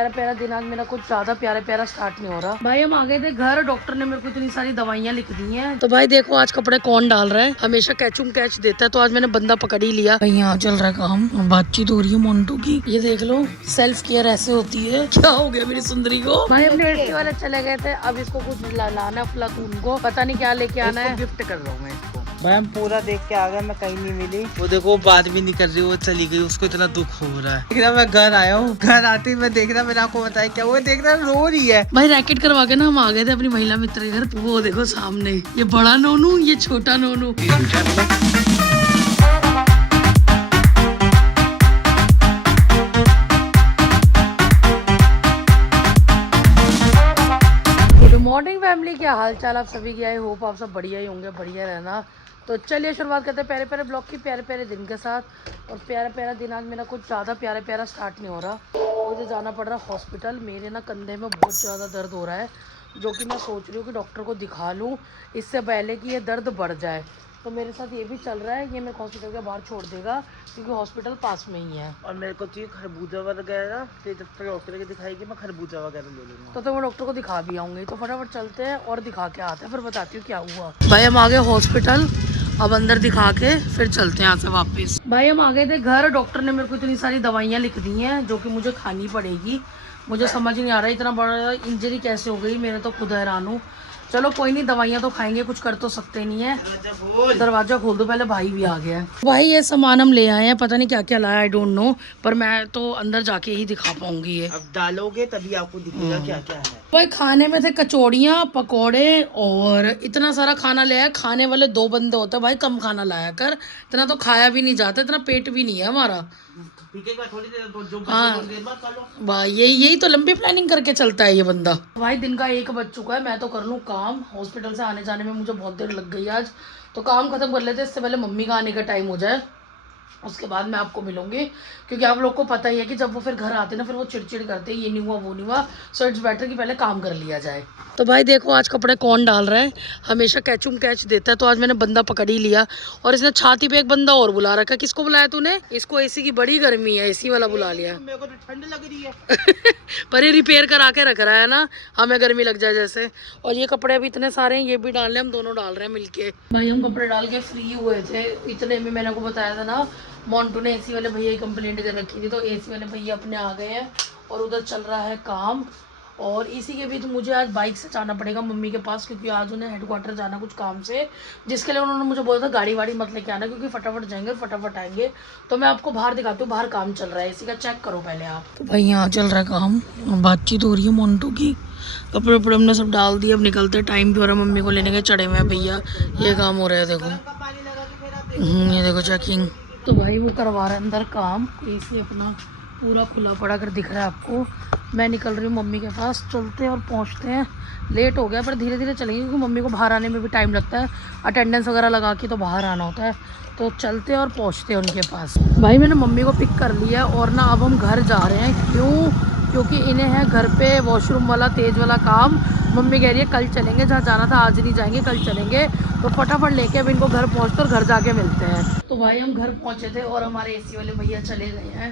प्यारा प्यारा दिन आज मेरा कुछ ज्यादा प्यारा प्यारा स्टार्ट नहीं हो रहा। भाई हम आ गए थे घर, डॉक्टर ने मेरे को इतनी सारी दवाइयाँ लिख दी हैं। तो भाई देखो आज कपड़े कौन डाल रहा है, हमेशा कैचुम कैच देता है, तो आज मैंने बंदा पकड़ ही लिया। भाई यहाँ चल रहा है काम, बातचीत हो रही है मोन्टू की। ये देख लो सेल्फ केयर ऐसे होती है। क्या हो गया मेरी सुंदरी को? भाई हमने एसी वाले चले गए थे, अब इसको कुछ लाना फ्लातून को, पता नहीं क्या लेके आना है। गिफ्ट कर रहा हूँ मैं इसको। भाई हम पूरा देख के आ गए, मैं कहीं नहीं मिली। वो देखो बात भी नहीं कर रही, वो चली गई, उसको इतना दुख हो रहा है। देख रहा मैं घर आया हूँ, घर आते ही मैं देख रहा, मैंने आपको बताया क्या, वो देख रहा रो रही है। भाई रैकेट करवा के ना हम आ गए थे अपनी महिला मित्र के घर। वो देखो सामने ये बड़ा नोनू, ये छोटा नोनू। मॉर्निंग फैमिली, क्या हाल चाल आप सभी की? आई होप आप सब बढ़िया ही होंगे, बढ़िया रहना। तो चलिए शुरुआत करते हैं प्यारे प्यारे ब्लॉग की, प्यारे प्यारे दिन के साथ। और प्यारा प्यारा दिन आज मेरा कुछ ज़्यादा प्यारा प्यारा स्टार्ट नहीं हो रहा। मुझे जाना पड़ रहा हॉस्पिटल। मेरे ना कंधे में बहुत ज़्यादा दर्द हो रहा है, जो कि मैं सोच रही हूँ कि डॉक्टर को दिखा लूँ इससे पहले कि ये दर्द बढ़ जाए। तो मेरे साथ ये भी चल रहा है, ये मेरे को हॉस्पिटल के बाहर छोड़ देगा क्योंकि हॉस्पिटल पास में ही है। और मेरे को चाहिए खरबूजा वगैरह, फिर जब तक डॉक्टर के दिखाएगी मैं खरबूजा वगैरह ले लूँगा। तो मैं डॉक्टर को दिखा भी आऊँगी। तो फटाफट चलते हैं और दिखा के आते हैं, फिर बताती हूँ क्या हुआ। भाई हम आ गए हॉस्पिटल, अब अंदर दिखा के फिर चलते हैं यहाँ से वापस। भाई हम आ गए थे घर, डॉक्टर ने मेरे को इतनी सारी दवाइयाँ लिख दी हैं जो कि मुझे खानी पड़ेगी। मुझे समझ नहीं आ रहा इतना बड़ा इंजरी कैसे हो गई, मेरे तो खुद हैरान हूँ। चलो कोई नहीं, दवाइयाँ तो खाएंगे, कुछ कर तो सकते नहीं है। दरवाजा खोल दो पहले, भाई भी आ गया है। भाई ये सामान हम ले आए हैं, पता नहीं क्या क्या लाया, आई डोंट नो, पर मैं तो अंदर जाके ही दिखा पाऊंगी। ये अब डालोगे तभी आपको दिखेगा क्या क्या है। भाई खाने में थे कचौड़ियाँ, पकौड़े और इतना सारा खाना ले आया। खाने वाले 2 बंदे होते हैं भाई, कम खाना लाया कर, इतना तो खाया भी नहीं जाता, इतना पेट भी नहीं है हमारा। हाँ भाई यही तो लंबी प्लानिंग करके चलता है ये बंदा। भाई दिन का 1 बज चुका है, मैं तो कर लूँ काम। हॉस्पिटल से आने जाने में मुझे बहुत देर लग गई आज, तो काम खत्म कर लेते इससे पहले मम्मी का आने का टाइम हो जाए। उसके बाद मैं आपको मिलूंगी, क्योंकि आप लोग को पता ही है कि जब वो फिर घर आते ना फिर वो चिड़चिड़ करते हैं, ये नहीं हुआ वो नहीं हुआ। सो इट्स बेटर कि पहले काम कर लिया जाए। तो भाई देखो आज कपड़े कौन डाल रहा है, हमेशा कैचुम कैच देता है, तो आज मैंने बंदा पकड़ ही लिया। और इसने छाती पे एक बंदा और बुला रखा। किसको बुलाया तूने? इसको एसी की बड़ी गर्मी है, एसी वाला बुला लिया। मेरे को तो ठंड लग रही है। पर ये रिपेयर करा के रख रहा है ना, हमें गर्मी लग जाए जैसे। और ये कपड़े अभी इतने सारे हैं, ये भी डाल रहे, हम दोनों डाल रहे हैं मिलके। भाई हम कपड़े डाल के फ्री हुए थे, इतने में मैंने को बताया था ना, मोन्टू ने एसी वाले भैया की कंप्लेंट कर रखी थी, तो एसी वाले भैया अपने आ गए हैं और उधर चल रहा है काम। और इसी के बीच मुझे आज बाइक से जाना पड़ेगा मम्मी के पास, क्योंकि आज उन्हें हेडक्वार्टर जाना कुछ काम से, जिसके लिए उन्होंने मुझे बोला था गाड़ी वाड़ी मत लेके आना, क्योंकि फटाफट जाएंगे फटाफट आएंगे। तो मैं आपको बाहर दिखाती हूँ, बाहर काम चल रहा है एसी का, चेक करो पहले आप। तो भाई यहाँ चल रहा है काम, बातचीत हो रही है मोन्टू की। कपड़े वपड़े हमने सब डाल दिए, अब निकलते, टाइम भी हो रहा है, मम्मी को लेने के चढ़े हुए हैं भैया। ये काम हो रहा है देखो, ये देखो चेकिंग। तो भाई वो करवा रहे हैं अंदर काम, एसी अपना पूरा खुला पड़ा कर दिख रहा है आपको। मैं निकल रही हूँ मम्मी के पास, चलते हैं और पहुँचते हैं। लेट हो गया पर धीरे धीरे चलेंगे, क्योंकि मम्मी को बाहर आने में भी टाइम लगता है, अटेंडेंस वगैरह लगा के तो बाहर आना होता है। तो चलते हैं और पहुँचते हैं उनके पास। भाई मैंने मम्मी को पिक कर लिया और ना अब हम घर जा रहे हैं। क्योंकि इन्हें है घर पे वॉशरूम वाला तेज वाला काम। मम्मी कह रही है कल चलेंगे, जहाँ जाना था आज नहीं जाएंगे, कल चलेंगे। तो फटाफट लेके अब इनको घर पहुँचते और घर जाके मिलते हैं। तो भाई हम घर पहुँचे थे और हमारे एसी वाले भैया चले गए हैं।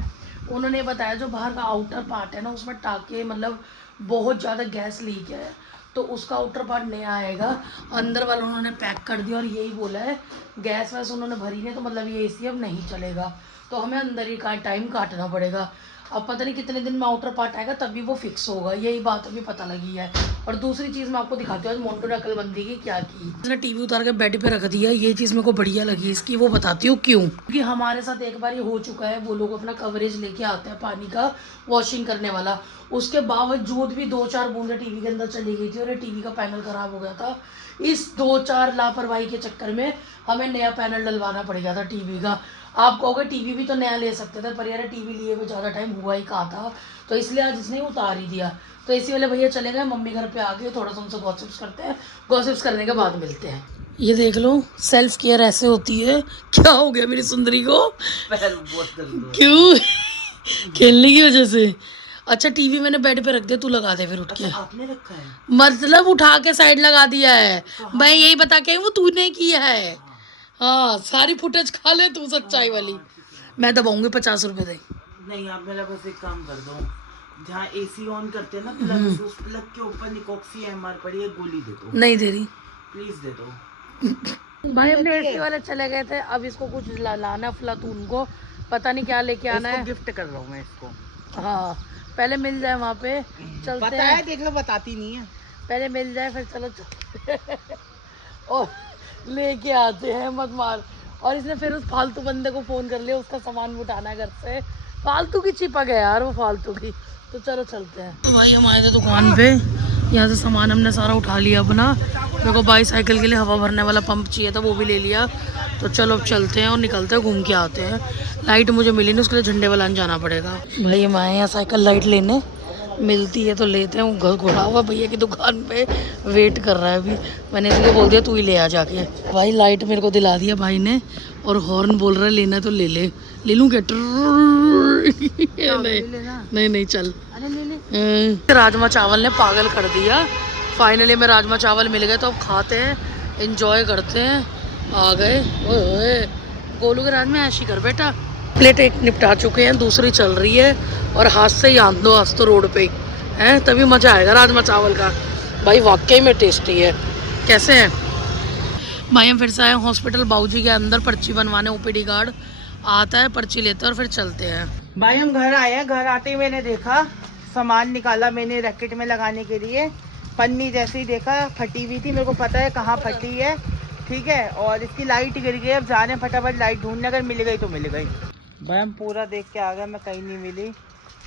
उन्होंने बताया जो बाहर का आउटर पार्ट है ना, उसमें टाके मतलब बहुत ज़्यादा गैस लीक है, तो उसका आउटर पार्ट नया आएगा। अंदर वाला उन्होंने पैक कर दिया और यही बोला है, गैस वैस उन्होंने भरी नहीं, तो मतलब ये एसी अब नहीं चलेगा, तो हमें अंदर ही का टाइम काटना पड़ेगा। अब पता नहीं कितने दिन में आउटर पार्ट आएगा तभी वो फिक्स होगा, यही बात अभी पता लगी है। और दूसरी चीज़ मैं आपको दिखाती हूँ आज मोन्टू ने अकलबंदी की क्या की। इसने टीवी उतार के बेड पे रख दिया, ये चीज़ मेरे को बढ़िया लगी इसकी, वो बताती हूँ क्यों। क्योंकि हमारे साथ एक बार ये हो चुका है, वो लोग अपना कवरेज लेके आते हैं पानी का वॉशिंग करने वाला, उसके बावजूद भी 2-4 बूंदें टीवी के अंदर चली गई थी और ये टीवी का पैनल खराब हो गया था। इस 2-4 लापरवाही के चक्कर में हमें नया पैनल डलवाना पड़ गया था टीवी का। आप कहोगे टीवी भी तो नया ले सकते थे, पर यार टीवी लिए हुए ज़्यादा टाइम हुआ ही कहा था, तो इसलिए आज इसने उतार ही दिया। तो एसी वाले भैया चले गए, मम्मी घर पे आ गए, थोड़ा सा उनसे गॉसिप्स करते हैं, गॉसिप्स करने के बाद मिलते हैं। ये देख लो सेल्फ केयर ऐसे होती है। क्या हो गया मेरी सुंदरी को? क्यों? खेलने की वजह से? अच्छा टीवी मैंने बेड पे रख दिया, तू लगा दे फिर उठ के। आपने रखा है? मतलब उठा के साइड लगा दिया है, मैं यही बता के वो तूने किया है। हाँ सारी फुटेज खा ले तू सच्चाई वाली। मैं दबाऊंगी 50 रुपए दे। नहीं आप मेरा बस एक काम कर दो, जहाँ एसी ऑन करते हैं ना प्लग से, उस प्लग के ऊपर निकॉक्सी एमआर पड़ी है, गोली दे दो। नहीं दे रही, प्लीज दे दो। भाई अपने एसी वाले चले गए थे, अब इसको कुछ लाना फ्लातून को, पता नहीं क्या लेके आना है। गिफ्ट कर रहा हूँ मैं इसको। हाँ पहले मिल जाए वहाँ पे, चलते पता हैं। है, देख लो बताती नहीं है। पहले मिल जाए फिर चलो और लेके आते हैं, मत मार। और इसने फिर उस फालतू बंदे को फोन कर लिया, उसका सामान भी उठाना है घर से, फालतू की चिपक है यार वो, फालतू की। तो चलो चलते हैं। भाई हम आए थे दुकान पे, यहाँ से सामान हमने सारा उठा लिया अपना। मेरे को बाईसाइकिल के लिए हवा भरने वाला पंप चाहिए था, वो भी ले लिया। तो चलो अब चलते हैं और निकलते हैं, घूम के आते हैं। लाइट मुझे मिली नहीं, उसके लिए झंडे वाला जाना पड़ेगा। भाई हम आए यहाँ साइकिल लाइट लेने, मिलती है तो लेते हैं। वो घोड़ा हुआ भैया की दुकान पे वेट कर रहा है अभी, मैंने इसलिए बोल दिया तू ही ले आ जाके। भाई लाइट मेरे को दिला दिया भाई ने, और हॉर्न बोल रहा है लेना तो ले लूँ क्या? नहीं नहीं चल। अरे ले। राजमा चावल ने पागल कर दिया। फाइनली में राजमा चावल मिल गए, तो अब खाते हैं, एंजॉय करते हैं। आ गए। ओए गोलू के राज में ऐशी कर बेटा। प्लेट एक निपटा चुके हैं, दूसरी चल रही है, और हाथ से ही आंध दो आज तो रोड पे हैं, तभी मज़ा आएगा राजमा चावल का। भाई वाकई में टेस्टी है। कैसे हैं भाई? हम फिर से आए हॉस्पिटल बाबूजी के अंदर पर्ची बनवाने। ओपीडी कार्ड आता है, पर्ची लेते हैं और फिर चलते हैं। भाई हम घर आए हैं, घर आते ही मैंने देखा सामान निकाला मैंने रैकेट में लगाने के लिए, पन्नी जैसे ही देखा फटी हुई थी, मेरे को पता है कहाँ फटी है, ठीक है। और इसकी लाइट गिर गई, अब जा रहे हैं फटाफट लाइट ढूंढने, अगर मिल गई तो मिल गई। भाई हम पूरा देख के आ गए, मैं कहीं नहीं मिली।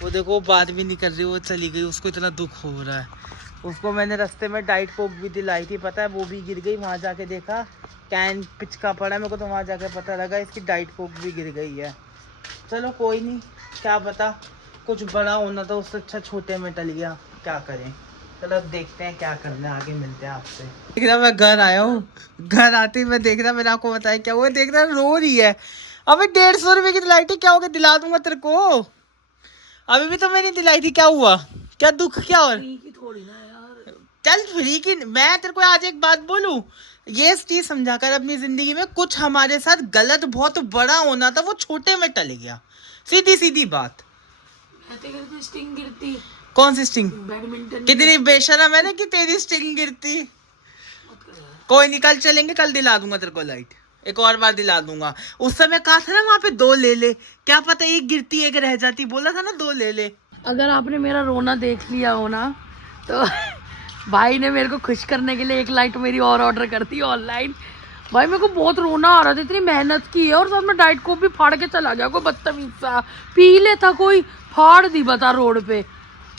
वो देखो बात भी नहीं कर रही, वो चली गई, उसको इतना दुख हो रहा है। उसको मैंने रास्ते में डाइट कोक भी दिलाई थी, पता है, वो भी गिर गई। वहाँ जाके देखा कैन पिचका पड़ा मेरे को, तो वहाँ जाके पता लगा इसकी डाइट कोक भी गिर गई है। चलो कोई नहीं, क्या पता कुछ बड़ा होना था, उससे अच्छा छोटे में टल गया, क्या करें। चलो अब देखते हैं क्या करना है, आगे मिलते हैं आपसे। देख रहा मैं घर आया हूँ, घर आते ही मैं देख रहा, मैंने आपको बताया क्या वो देख रहा रो रही है। अबे 150 रुपए की दिलाई थी, क्या हो गया, दिला दूंगा तेरे को। अभी भी तो मैंने दिलाई थी, क्या हुआ, क्या दुख क्या? और थोड़ी ना यार, चल फ्री की। मैं तेरे को आज एक बात बोलूं, ये चीज समझा कर अपनी जिंदगी में कुछ हमारे साथ गलत बहुत बड़ा होना था, वो छोटे में टल गया, सीधी सीधी बात। स्टिंग गिरती। कौन सी स्टिंग? बैडमिंटन। कितनी बेशरम है ना कि तेरी स्टिंग गिरती। कोई नहीं, कल चलेंगे, कल दिला दूंगा तेरे को लाइट, एक और बार दिला दूंगा। उस समय कहा था ना वहाँ पे 2 ले ले, क्या पता एक गिरती एक रह जाती, बोला था ना 2 ले ले। अगर आपने मेरा रोना देख लिया हो ना, तो भाई ने मेरे को खुश करने के लिए एक लाइट मेरी और ऑर्डर कर दी ऑनलाइन। भाई मेरे को बहुत रोना आ रहा था, इतनी मेहनत की है, और साथ में डाइट को भी फाड़ के चला गया कोई बदतमीज सा, पी लेता कोई, फाड़ दी बता रोड पे।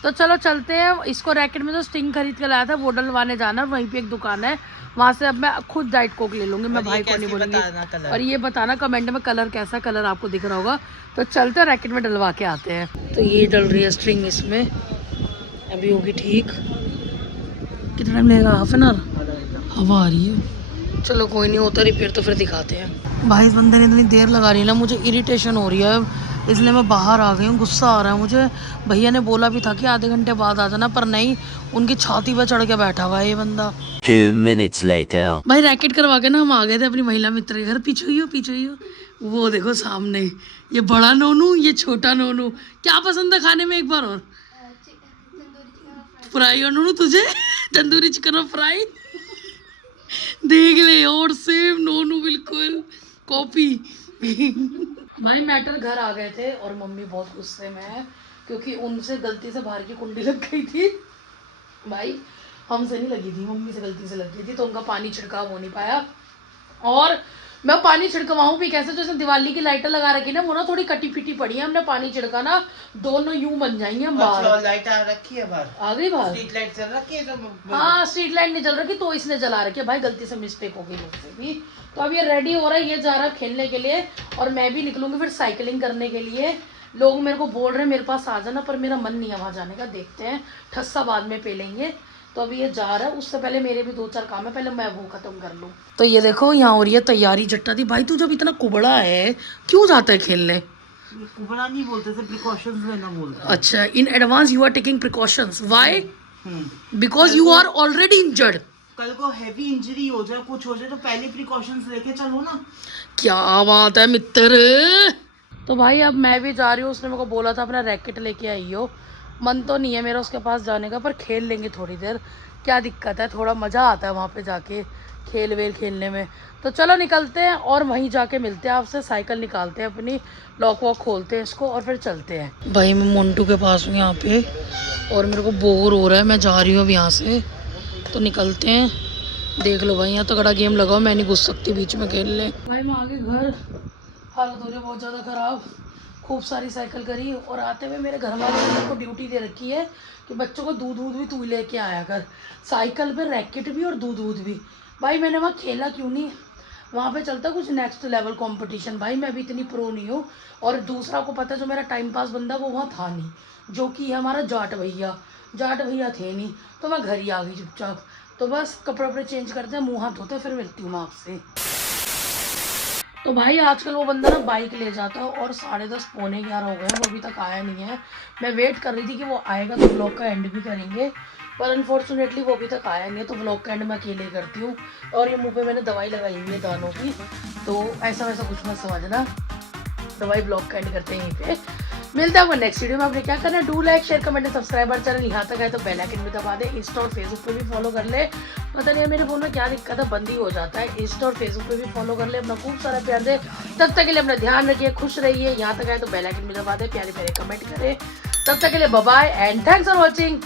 तो चलो चलते हैं। इसको रैकेट में तो स्टिंग खरीद के लाया था, वो डलवाने जाना, वहीं पे एक दुकान है, वहाँ से अब मैं खुद डाइट कोक ले लूँगी, मैं भाई को नहीं बोलूँगी। और ये बताना कमेंट में कलर कैसा, कलर आपको दिख रहा होगा। तो चलते हैं रैकेट में डलवा के आते हैं। तो ये डल रही है स्ट्रिंग इसमें, अभी होगी ठीक। कितना टाइम लगेगा? Half an hour. हवा आ रही है, चलो कोई नहीं, होता रिपेयर तो फिर दिखाते हैं। भाई इस बंदे ने इतनी देर लगा रही है ना, मुझे इरिटेशन हो रही है, इसलिए मैं बाहर आ गई हूँ। गुस्सा आ रहा है मुझे। भैया ने बोला भी था कि आधे घंटे बाद आ जाना, पर नहीं, उनकी छाती पर चढ़ के बैठा हुआ है ये बंदा। 2 minutes later. भाई रैकेट करवा के ना हम आ गए थे अपनी महिला मित्र के घर। पीछे ही हो, वो देखो सामने, ये बड़ा नोनू, ये छोटा नोनू। क्या पसंद है खाने में एक बार और? फ्राई। और नोनू तुझे? तंदूरी चिकन और फ्राई। देख ले, और सेम नोनू बिल्कुल कॉपी। भाई मैटर घर आ गए थे और मम्मी बहुत गुस्से में है, क्योंकि उनसे गलती से बाहर की कुंडी लग गई थी। भाई हमसे नहीं लगी थी, मम्मी से गलती से लग गई थी, तो उनका पानी छिड़काव हो नहीं पाया। और मैं पानी छिड़कवाऊँ भी कैसे? जैसे दिवाली की लाइटें लगा रखी ना, वो ना थोड़ी कटी फिटी पड़ी है, हमने पानी छिड़का ना, दोनों यूं बन जाएंगे हम बाहर। लाइट आ रखी है बाहर, आ गई बाहर, स्ट्रीट लाइट चल रखी है जो। हाँ स्ट्रीट लाइट नहीं चल रही, तो इसने जला रखी है। भाई गलती से मिस्टेक हो गई मुझसे भी। तो अब ये रेडी हो रहा है, ये जा रहा है खेलने के लिए, और मैं भी निकलूंगी फिर साइकिलिंग करने के लिए। लोग मेरे को बोल रहे हैं मेरे पास आ जाना, पर मेरा मन नहीं है वहाँ जाने का, देखते हैं, ठस्सा बाद में पे लेंगे। तो अभी ये जा रहा है, उससे पहले मेरे भी 2-4 काम है, पहले मैं वो खत्म कर लूँ। तो ये देखो यहाँ हो रही है तैयारी जट्टा दी। भाई तू जब इतना कुबड़ा है क्यों जाता है खेलने? कुबड़ा नहीं बोलते थे, प्रिकॉशंस लेना बोलते हैं। अच्छा, in advance you are taking precautions, why? Because you are already injured. कल को हैवी इंजरी हो जाए, कुछ हो जाए, तो पहले प्रिकॉशंस लेके चलो ना। क्या बात है मित्र। तो भाई अब मैं भी जा रही हूँ, उसने मेरे को बोला था अपना रैकेट लेके आई हो, मन तो नहीं है मेरा उसके पास जाने का, पर खेल लेंगे थोड़ी देर, क्या दिक्कत है, थोड़ा मज़ा आता है वहाँ पे जाके खेल वेल खेलने में। तो चलो निकलते हैं और वहीं जाके मिलते हैं आपसे, साइकिल निकालते हैं अपनी, लॉक वॉक खोलते हैं इसको और फिर चलते हैं। भाई मैं मोन्टू के पास हूँ यहाँ पे और मेरे को बोर हो रहा है, मैं जा रही हूँ अब यहाँ से, तो निकलते हैं। देख लो भाई यहाँ तो बड़ा गेम लगाओ, मैं नहीं घुस सकती बीच में खेलने। भाई मैं आगे घर, हालत हो रही है बहुत ज़्यादा ख़राब, खूब सारी साइकिल करी और आते हुए मेरे घर वालों ने को ड्यूटी दे रखी है कि बच्चों को दूध भी तू लेके आया कर, साइकिल पे रैकेट भी और दूध भी। भाई मैंने वहाँ खेला क्यों नहीं, वहाँ पे चलता कुछ नेक्स्ट लेवल कंपटीशन। भाई मैं भी इतनी प्रो नहीं हूँ, और दूसरा को पता है जो मेरा टाइम पास बंदा वो वहाँ था नहीं, जो कि है हमारा जाट भैया थे नहीं, तो मैं घर ही आ गई चुपचाप। तो बस कपड़े वपड़े चेंज करते हैं, मुँह हाथ धोते फिर मिलती हूँ मैं आपसे। तो भाई आजकल वो बंदा ना बाइक ले जाता है और 10:30 पौने 11 हो गए हैं, वो अभी तक आया नहीं है। मैं वेट कर रही थी कि वो आएगा तो व्लॉग का एंड भी करेंगे, पर अनफॉर्चुनेटली वो अभी तक आया नहीं है, तो व्लॉग का एंड मैं अकेले करती हूँ। और ये मुंह पे मैंने दवाई लगाई हुई है दानों की, तो ऐसा वैसा कुछ मत समझना, दवाई व्लॉग का एंड करते हैं यहीं पे। मिलता है आपको नेक्स्ट वीडियो में। आपने क्या करना है, do like share comment subscribe और चैनल यहाँ तक है तो बेल आइकन भी दबा दे। इंस्टा और फेसबुक पे भी फॉलो कर ले, पता नहीं मेरे फोन में क्या दिक्कत है, बंद ही हो जाता है। इंस्टा और फेसबुक पे भी फॉलो कर ले, अपना खूब सारा प्यार दे। तब तक के लिए अपना ध्यान रखिए, खुश रहिए। यहाँ तक है तो बेल आइकन भी दबा दे, प्यारे प्यारे कमेंट करें। तब तक के लिए bye bye and thanks for watching.